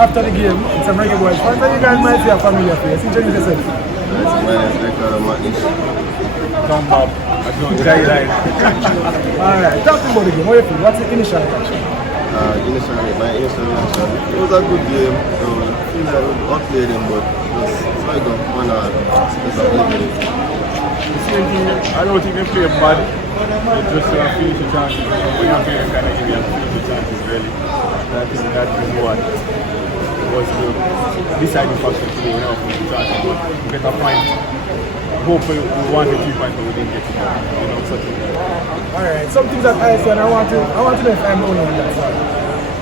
after the game, it's a Reggae Boys. One time you guys might see a familiar face. Introduce yourself. My name is Jaheel. Come up. I don't Jaheel. Alright, talk to me about the game. How you feel? What's the initial reaction? My initial reaction, it was a good game. So I feel like we outplayed them, but it's like a one hour. It's a good game. The same thing, I don't think they play bad. They just finish the chances. When you're playing kind of game, you have to finish the chances, really. I think that is what was the deciding factor today when I was finishing the chances. But we get a point. Hopefully we wanted 3 points, but we didn't get it. You know, such a thing. Alright, some things that I said, I want to know if I'm only on that side.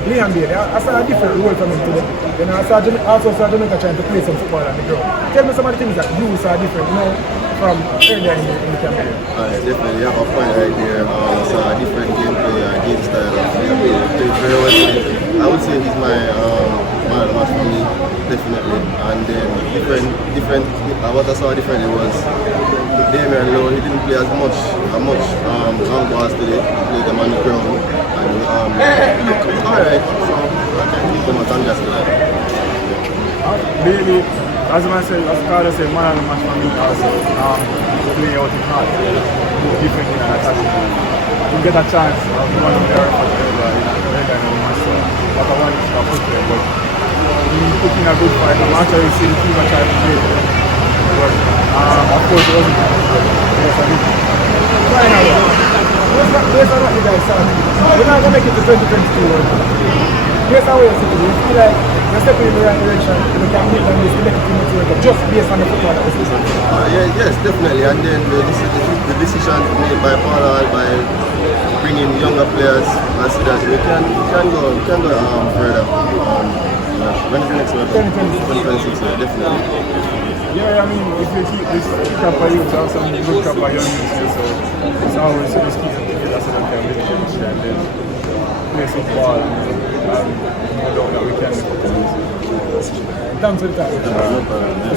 Liam Bailey, I saw a different role from him today. Then I also saw Jamaica trying to play some football on the ground. Tell me some of the things that you saw different, you know, from earlier in the campaign. Definitely, you have a point right there. It's a different gameplay, game style. He played very well. I would say he's my man of the match for me, definitely. And then what I saw differently was Damian Lowe. He didn't play as much long balls today. He played them on the ground. And look, alright. So I can give them a congrats to that. Bailey, as I said, as Carter said, man of the match for me also. Play out in hard, different in an attacking game. You get a chance of one of their efforts ever in a match. So what I want is to put there, but he put in a good fight. I'm actually seeing too much I played. But of course it wasn't good. It was a good thing. Finally, based on what you guys saw, we're not going to make it to 2022 World Cup. Based on what you're saying, you feel like you're stepping in the right direction, you can make them this, you make it to the World Cup, just based on the football that was listening. Yes, definitely. And then the decision made by Paul by bringing younger players and so that we can go further. When is the next World Cup? 2026, definitely. Yeah, I mean, if you keep this crop of youth, have some good crop of young youth, so it's always just keep them together so that they can win the game and then play some ball and no doubt that we can. Thanks for the time. No problem.